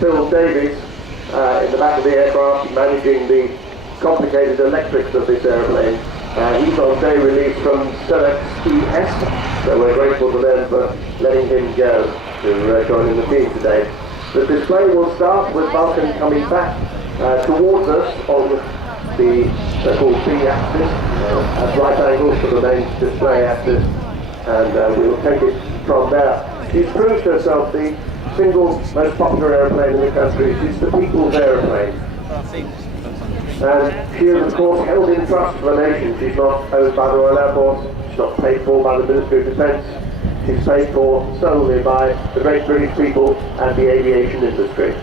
Phil Davies in the back of the aircraft, managing the complicated electrics of this airplane. He's on day release from Select ES, so we're grateful to them for letting him go to join in the team today. The display will start with Vulcan coming back towards us on the so-called B axis, at right angles to the main display axis, and we will take it from there. She's proved herself the single most popular airplane in the country. She's the people's airplane. And she is, of course, held in trust for the nation. She's not owned by the Royal Air Force, she's not paid for by the Ministry of Defence, she's paid for solely by the great British people and the aviation industry.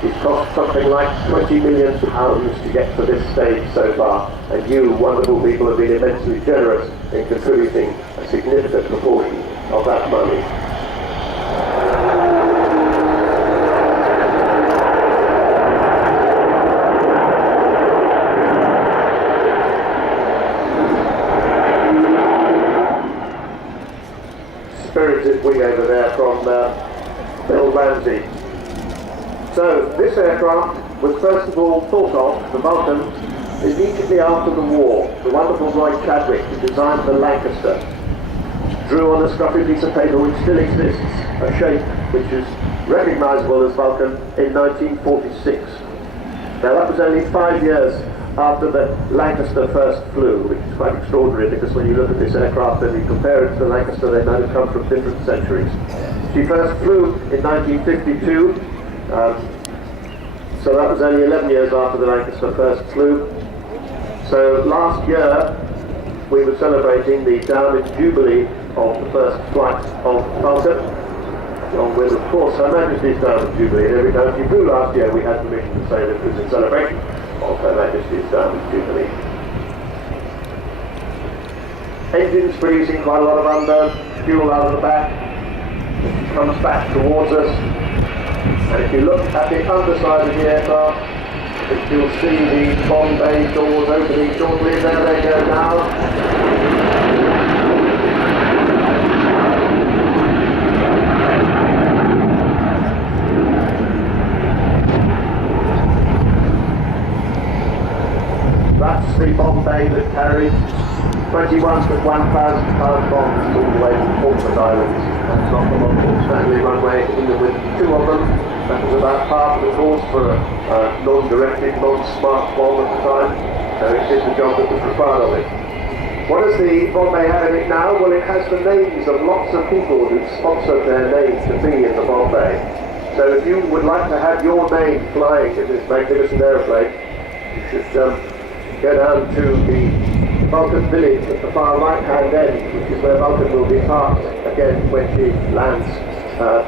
It's cost something like £20 million to get to this stage so far, and you wonderful people have been immensely generous in contributing a significant proportion of that money. Spirited wing over there from Bill Ramsey. So this aircraft was first of all thought of, the Vulcan, immediately after the war. The wonderful Roy Chadwick, who designed the Lancaster, drew on a scruffy piece of paper which still exists, a shape which is recognisable as Vulcan in 1946. Now that was only 5 years after the Lancaster first flew, which is quite extraordinary because when you look at this aircraft and you compare it to the Lancaster, they might have come from different centuries. She first flew in 1952, so that was only 11 years after the Lancaster first flew. So last year we were celebrating the Diamond Jubilee of the first flight of Vulcan, along with, of course, Her Majesty's Diamond Jubilee. And every time she flew last year we had permission to say that it was in celebration of Her Majesty's Diamond Jubilee. Engines producing quite a lot of unburned fuel out of the back. It comes back towards us, and if you look at the underside of the aircraft, you'll see the bomb bay doors opening shortly. There they go now. That's the bomb bay that carries 21 to 1,000 pound bombs all the way to Falkland Islands. That's not the long Stanley runway, even with two of them. That was about half the course for a non-directed, non-smart bomb at the time. So it did the job that was required of it. What does the Bombay have in it now? Well, it has the names of lots of people who sponsored their names to be in the Bombay. So if you would like to have your name flying in this magnificent aeroplane, you should go down to the Vulcan village at the far right-hand end, which is where Vulcan will be parked again when she lands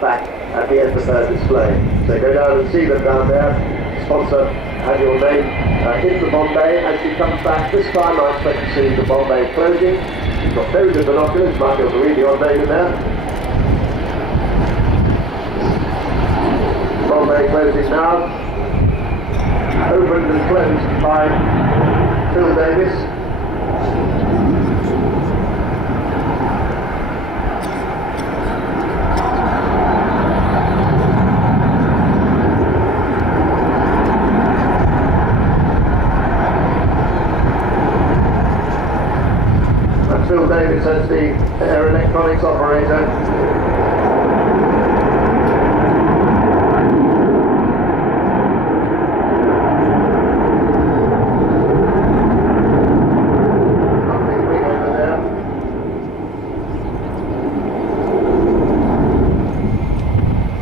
back at the end of her display. So go down and see them down there, sponsor, have your name in the Bombay as she comes back. This time I expect to see the Bombay closing. You've got very good binoculars, might be able to read your name in there. Bombay closing now. Opened and closed by Phil Davies. Phil Davies as the air electronics operator. Nothing big over there.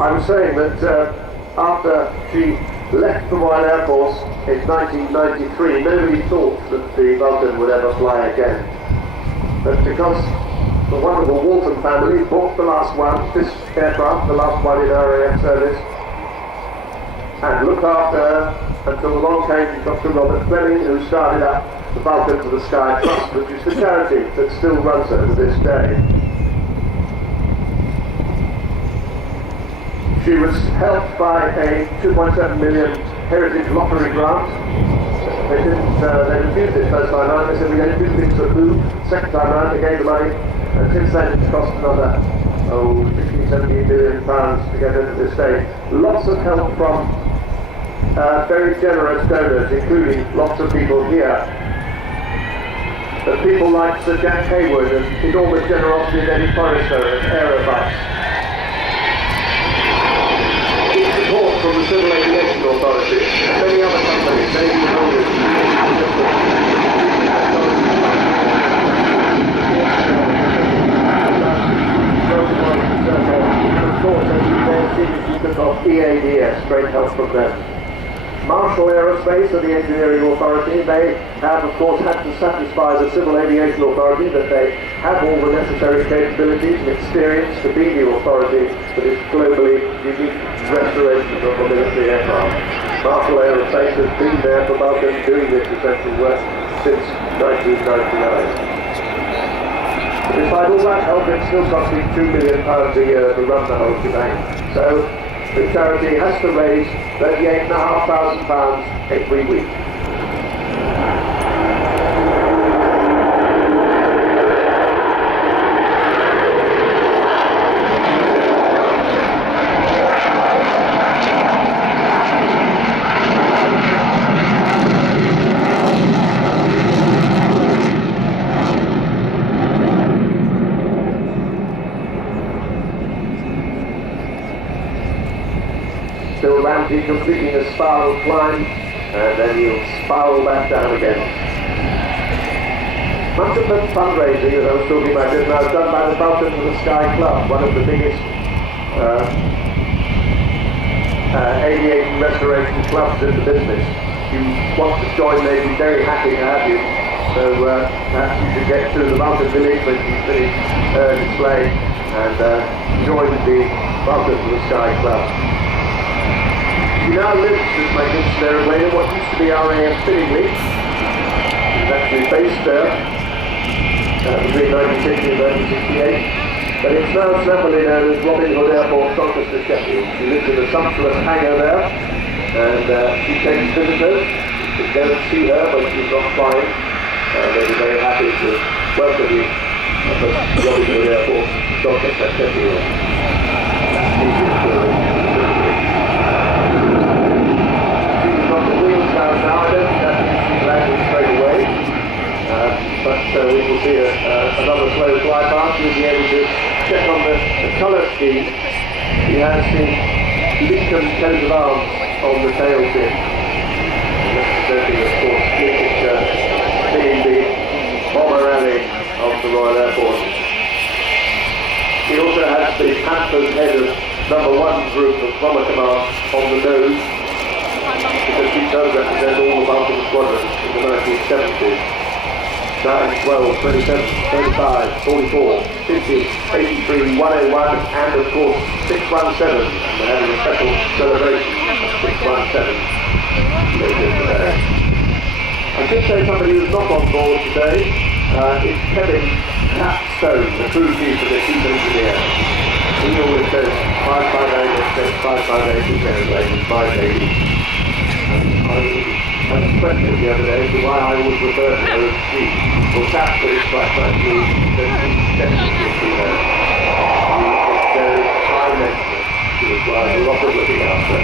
I was saying that after she left the Royal Air Force in 1993, nobody thought that the Vulcan would ever fly again. But because the wonderful Vulcan family bought the last one, this aircraft, the last one in our air service, and looked after her until along came Dr. Robert Fleming, who started up the Vulcan to the Sky Trust, which is the charity that still runs her to this day. She was helped by a 2.7 million Heritage Lottery grant. They refused it first time round. They said we're going to do things that move. Second time round they gave the money, and since then it's cost another 16, 17 million pounds to get into this stage. Lots of help from very generous donors, including lots of people here. But people like Sir Jack Hayward and enormous generosity of Eddie Forrester and Aerobus. Support from the Civil Aviation Authority, many other companies, many owners. Of course, as you can see, you took off EADS, great help from them. Marshall Aerospace and the Engineering Authority, they have of course had to satisfy the Civil Aviation Authority that they have all the necessary capabilities and experience to be the authority for this globally unique restoration of a military aircraft. Marshall Aerospace has been there for Vulcan doing this essential work since 1999. Despite all that help, it's still costing £2 million a year to run the whole shebang. So the charity has to raise £38,500 every week. Still Ramsey completing a spiral climb, and then he'll spiral back down again. Much of the fundraising that I was talking about is now done by the Vulcan to the Sky Club, one of the biggest aviation restoration clubs in the business. If you want to join, they'd be very happy to have you. So perhaps you should get to the Vulcan village when you finish display and join the Vulcan to the Sky Club. He now lives this magnificent aeroplane in what used to be RAF Fittingley. He's actually based there between 1960 and 1968. But it's now snappily known as Robin Hood Airport, Doncaster, Sheffield. She lives in a sumptuous hangar there, and she takes visitors to go and see her when she's not flying. They'll be very happy to welcome you at Robin Hood Airport, Doncaster, Sheffield. Now I don't think that means she's landing straight away, but we will see another slow fly past. We'll be able to check on the colour scheme. He has the Lincoln coat of arms on the tail fin. Representing, of course, the picture being the bomber alley of the Royal Air Force. He also has the Panther's head of #1 group of bomber command on the nose, because he does represent all the Vulcan squadrons in the 1970s. 9, 12, 27, 35, 44, 50, 83, 101, and of course 617. We're having a special celebration of 617 later today. I should say somebody who's not on board today is Kevin Capstone, the crew chief of the chief engineer. He always says 558, says 558, he says 580. I was questioned the other day as to why I always refer to her as she. Well, Casper is quite frankly the definitely to her. She is very high maintenance. She requires a lot of looking after.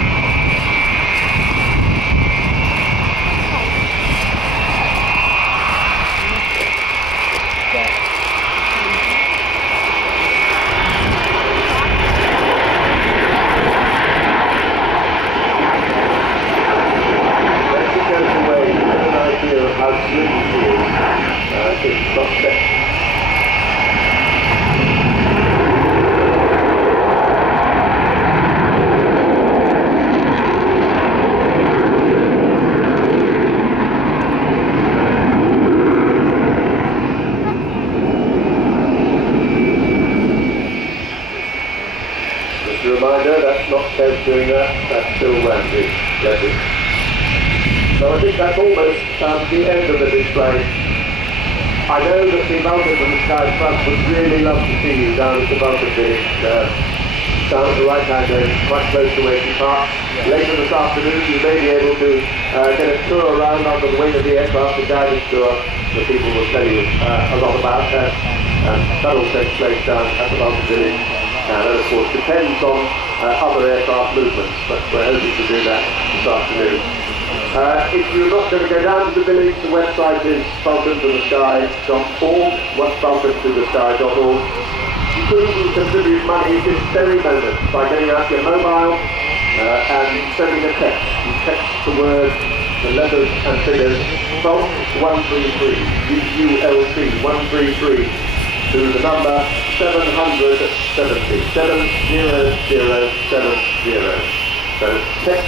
Just a reminder, that's not Kev doing that, that's still Ramsey. So I think that's almost the end of the display. I know that the Vulcan and the Sky Club would really love to see you down at the Vulcan village, down at the right hand end, quite close to where she parks. Later this afternoon you may be able to get a tour around under the wing of the aircraft, a guided tour that people will tell you a lot about that. That all takes place down at the Vulcan village. And that, of course, depends on other aircraft movements, but we're hoping to do that this afternoon. If you're not going to go down to the village, the website is vulcantothesky.org, vulcantothesky.org. You can contribute money this very moment by getting out your mobile and sending a text. You text the word, the letters and figures, VULT 133, VULT 133, to the number 770, 70070. So text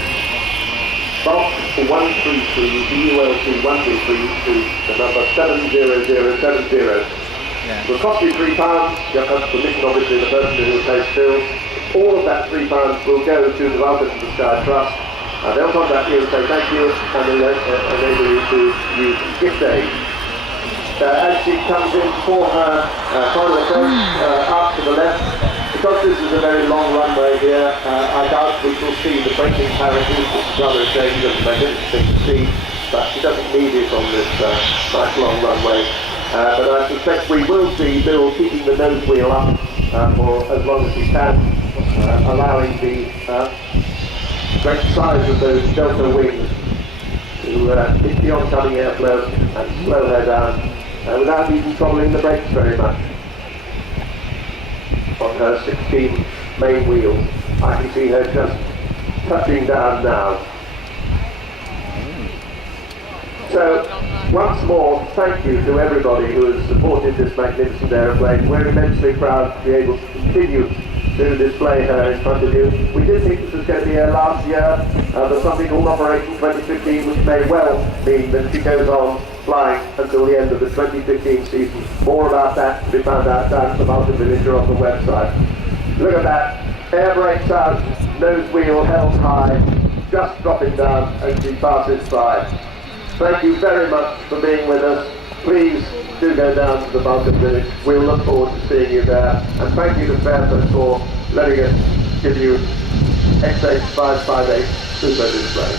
VULT 133, VULT 133 to the number 70070. It will cost you £3. You have to have permission, obviously, the person who pays bills. All of that £3 will go to the Vulcan to the Sky Trust. They'll contact you and say thank you, and they'll enable you to use gift aid. As she comes in for her final approach, up to the left, because this is a very long runway here, I doubt we will see the braking parachute, which is rather a shame, it's a magnificent thing to see, but she doesn't need it on this nice long runway. But I suspect we will see Bill keeping the nose wheel up for as long as he can, allowing the great size of those delta wings to hit the oncoming airflow and slow her down without even troubling the brakes very much on her 16 main wheels. I can see her just touching down now. So, once more, thank you to everybody who has supported this magnificent aeroplane. We're immensely proud to be able to continue to display her in front of you. We did think this was going to be her last year. There's something called Operation 2015, which may well mean that she goes on flying until the end of the 2015 season. More about that to be found out down at the Vulcan Village or on the website. Look at that. Air brakes out, nose wheel held high, just dropping down as she passes by. Thank you very much for being with us. Please do go down to the Vulcan Village. We'll look forward to seeing you there. And thank you to Fairford for letting us give you XH558 Super Display.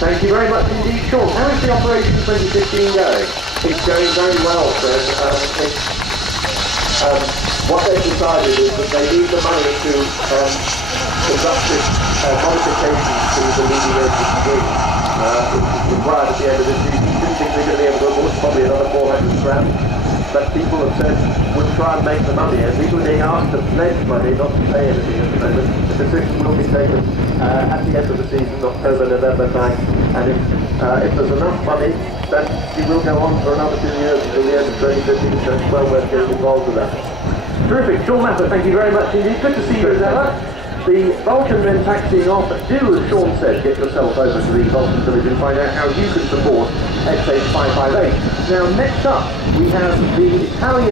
Thank you very much indeed, Sean. How is the Operation 2015 going? It's going very well, Fred. What they've decided is that they need the money to conduct this modifications to the leading edge wing. Which is required at the end of this season. We didn't think we were going to be able to afford probably another 400 grand, but people have said we'll try and make the money, and people are being asked to pledge money, not to pay anything at the moment. The decision will be taken at the end of the season, October, November time, and if there's enough money, then she will go on for another 2 years until the end of 2015, so it's well worth getting involved with that. Terrific. Sean Mather, thank you very much indeed. Good to see you as ever. The Vulcan then taxiing off. Do, as Sean said, get yourself over to the Vulcan Village and find out how you can support XH558. Now, next up, we have the Italian